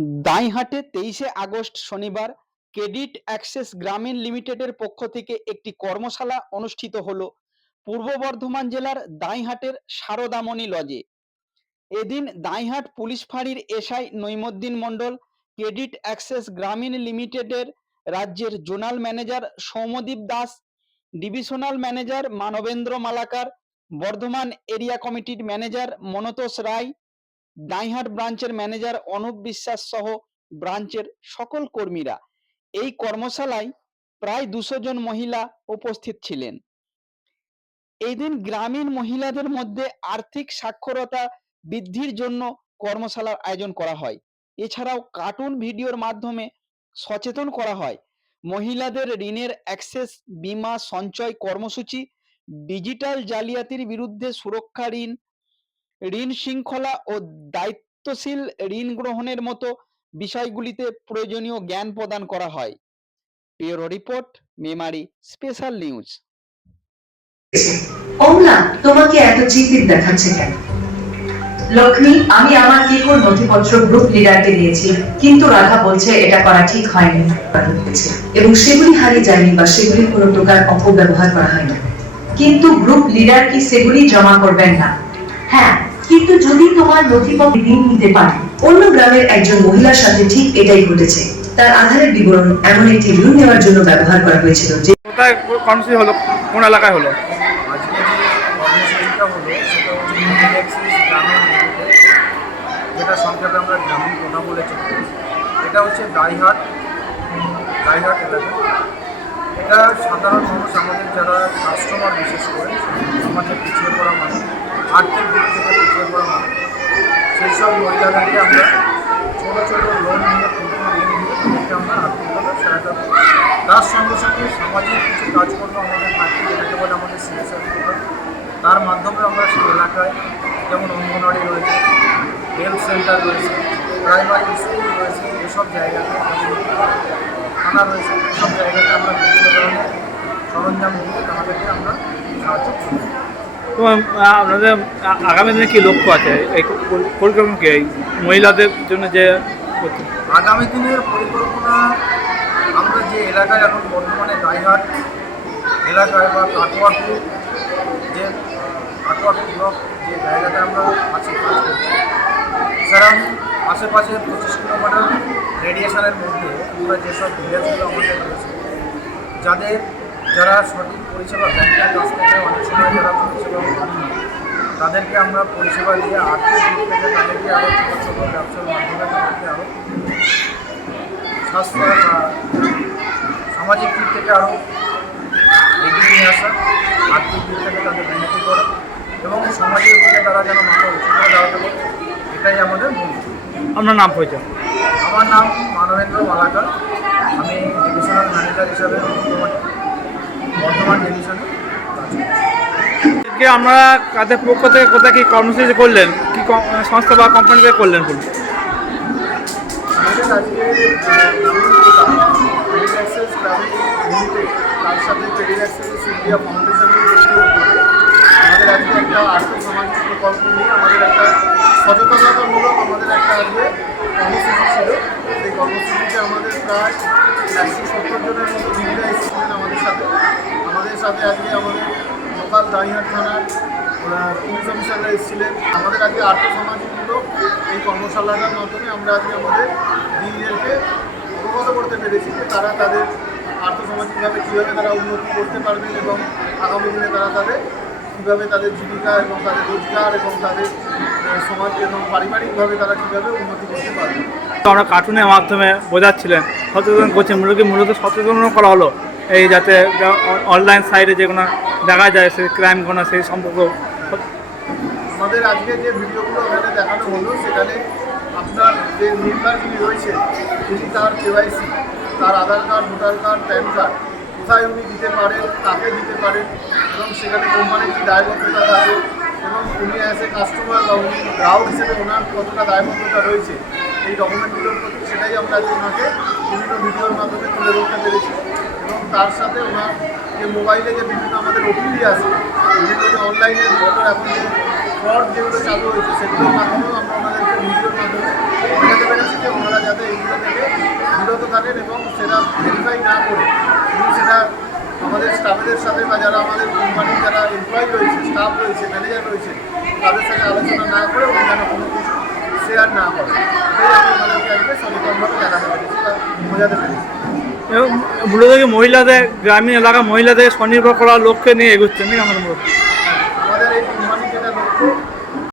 দাঁইহাটে ২৩শে August শনিবার credit access Grameen লিমিটেডের পক্ষ থেকে একটি কর্মশালা অনুষ্ঠিত হলো পূর্ব বর্ধমান জেলার দাঁইহাটের সারদামণি লজে। এদিন দাঁইহাট পুলিশ ফাঁড়ির SI Naimuddin Mondal, credit access Grameen লিমিটেডের রাজ্যের zonal manager Soumyadip Das, divisional manager Manabendra Malakar, Bardhaman area কমিটির ম্যানেজার মনতোষ রায়, দাঁইহাট ব্রাঞ্চের ম্যানেজার অনুপ বিশ্বাস সহ ব্রাঞ্চের সকল কর্মীরা এই কর্মশালায় প্রায় ২০০ জন মহিলা উপস্থিত ছিলেন। এই দিন গ্রামীণ মহিলাদের মধ্যে আর্থিক সাক্ষরতা বৃদ্ধির জন্য কর্মশালার আয়োজন করা হয়। এছাড়াও কার্টুন ভিডিওর মাধ্যমে সচেতন করা হয়। মহিলাদের ঋণের অ্যাক্সেস, বীমা সঞ্চয় কর্মসূচি, ডিজিটাল জালিয়াতির বিরুদ্ধে সুরক্ষা, ঋণ শৃঙ্খলা ও দায়িত্বশীল ঋণ গ্রহণের মতো বিষয়গুলিতে প্রয়োজনীয় জ্ঞান প্রদান করা হয়। Bureau report, Memari special news. Amala, তোমাকে এত চিন্তিত দেখাচ্ছে কেন? লক্ষ্মী, আমি আমার কেকর নথিপত্র গ্রুপ লিডারকে দিয়েছি, কিন্তু রাধা বলছে এটা করা ঠিক হয়নি এবং সেগুলি হারিয়ে যায়নি বা সেগুলির কোনো প্রকার অপব্যবহার করা হয়নি। কিন্তু গ্রুপ লিডার কি সেগুলি জমা করবেন না? হ্যাঁ, কিন্তু যদি তোমার নথিপত্র ঋণ নিতে পারে। অন্য গ্রামের একজন মহিলার সাথে ঠিক এটাই ঘটেছে। তার আধারের বিবরণ এমন একটি ঋণ নেওয়ার জন্য ব্যবহার করা হয়েছিল যে কোথায় কর্মসূচি হলো, কোন এলাকায় হলো? আজকে যে কর্মসূচিটা হলো সেটা হচ্ছে ক্রেডিট অ্যাক্সেস গ্রামীণ লিমিটেড, যেটা সংক্ষেপে আমরা গ্রামীণ কোনা বলে চিনি। এটা হচ্ছে দাঁইহাট এলাকা। এটা সাধারণ মানুষ, আমাদের যারা কাস্টমার, বিশেষ করে আমাদের পিছিয়ে পড়া মানুষ, আর্থিক দিক থেকে পিছিয়ে পড়া মানুষ, সেই সব মহিলাদেরকে আমরা ছোটো ছোটো লোন নিয়ে, ক্ষুদ্র ঋণ নিয়ে তাদেরকে আমরা আর্থিকভাবে সহায়তা করি। তার সঙ্গে সঙ্গে সামাজিক কিছু কাজকর্ম আমাদের থাকে, যেটাকে বলে আমাদের সিএসআর প্রোগ্রাম। তার মাধ্যমে আমরা সেই এলাকায় যেমন অঙ্গনওয়াড়ি রয়েছে, হেলথ সেন্টার রয়েছে, প্রাইমারি স্কুল রয়েছে, এসব জায়গাতে থানা রয়েছে, এসব জায়গাতে আমরা বিভিন্ন ধরনের সরঞ্জাম দিয়ে তাদেরকে আমরা সাহায্য করি। তো আপনাদের আগামী দিনে কি লক্ষ্য আছে, এই পরিকল্পনা কি এই মহিলাদের জন্য যে আগামী দিনের পরিকল্পনা? আমরা যে এলাকায় এখন বর্তমানে দাঁইহাট এলাকায় বা কাটোয়াপুর ব্লক যে জায়গাটা আমরা আছি কাজ করছি, সারাউন্ডিং আশেপাশে 25 কিলোমিটার রেডিয়েশনের মধ্যে আমরা যেসব ভিলেজগুলো আমাদের রয়েছে, যারা সঠিক পরিষেবা ব্যাংকের কাছ থেকে অনেক সময় যারা পরিষেবা পান না, তাদেরকে আমরা পরিষেবা দিয়ে আর্থিক দিক থেকে তাদেরকে আরও ছোটো ছোটো ব্যবসার মাধ্যমে তাদেরকে আরও স্বাস্থ্য বা সামাজিক দিক থেকে আরও এগিয়ে নিয়ে আসা, আর্থিক দিক থেকে তাদের উন্নতি করা এবং সমাজের দিকে তারা যেন মাথা উঁচু করে দাঁড়াতে পারে, এটাই আমাদের মূল। আপনার নাম পরিচয়? আমার নাম মানবেন্দ্র মালাকার, আমি ডিভিশনাল ম্যানেজার হিসাবে বর্ধমান ডিভিশনে কাজ করছি। আমরা কাদের পক্ষ থেকে কোথায় কী কর্মসূচি করলেন, কী সংস্থা বা কোম্পানি থেকে করলেন? আমাদের আজকে ক্রেডিট অ্যাক্সেস গ্রামীণ লিমিটেড, তার সাথে ক্রেডিট অ্যাক্সেস ইন্ডিয়া ফাউন্ডেশনের উদ্যোগে আমাদের আজকে একটা আর্থসামাজিক প্রকল্প নিয়ে আমাদের একটা সচেতনতামূলক আমাদের একটা আজকে কর্মসূচি ছিল। সেই কর্মসূচিতে আমাদের প্রায় 170 জনের মতো মহিলা এসেছিলেন আমাদের সাথে আজকে আমাদের লোকাল দাঁইহাট থানার পুলিশ অফিসাররা এসেছিলেন। আমাদের আজকে আর্থসামাজিকমূলক এই কর্মশালাটার মাধ্যমে আমরা আজকে আমাদের দিদিদেরকে অবগত করতে পেরেছি যে তারা তাদের আর্থসামাজিকভাবে কীভাবে তারা উন্নতি করতে পারবেন এবং আগামী দিনে তারা কীভাবে তাদের জীবিকা এবং তাদের রোজগার এবং তাদের সমাজ এবং পারিবারিকভাবে তারা কীভাবে উন্নতি করতে পারবে। আমরা কার্টুনের মাধ্যমে বোঝাচ্ছিলেন, সচেতন করছেন, মূলত সচেতন করা হলো এই যাতে অনলাইন সাইটে যেগুলো দেখা যায় সেই ক্রাইমগুলো সেই সম্পর্ক। আমাদের আজকে যে ভিডিওগুলো ওখানে দেখানো হলো, সেখানে আপনার যে মেম্বার যিনি রয়েছে তিনি তার কেওয়াইসি, তার Aadhaar card, voter card, PAN card কোথায় উনি দিতে পারেন, কাকে দিতে পারেন এবং সেখানে কোম্পানির কী দায়বদ্ধতা থাকে এবং উনি অ্যাজ এ কাস্টমার বা উনি গ্রাহক হিসেবে ওনার কতটা দায়বদ্ধতা রয়েছে এই ডকুমেন্টগুলোর প্রতি, সেটাই আমরা ওনাকে বিভিন্ন ভিডিওর মাধ্যমে তুলে ধরতে পেরেছি। এবং তার সাথে ওনার যে মোবাইলে যে বিভিন্ন আমাদের ওটিপি আছে, বিভিন্ন যে অনলাইনে বিভিন্ন এখন যে ফ্রড যেগুলো চালু হয়েছে, সেগুলোর মাধ্যমেও আমরা ওনাদেরকে ভিডিওর মাধ্যমে বোঝাতে পেরেছি যে ওনারা যাতে ট্রাভেলের সাথে বা যারা আমাদের কোম্পানির যারা এমপ্লয়ি রয়েছে, স্টাফ রয়েছে, ম্যানেজার রয়েছে, তাদের সাথে আলোচনা না করে উনি যেন কোনো কিছু শেয়ার না করে। এটাই আমি ওনাদেরকে আজকে সচেতনভাবে জানাতে পেরেছি বা বোঝাতে পেরেছি। এবং মূলত কি মহিলাদের, গ্রামীণ এলাকার মহিলাদের স্বনির্ভর করার লক্ষ্যে নিয়ে এগোচ্ছেন নাকি আমাদের মূলত?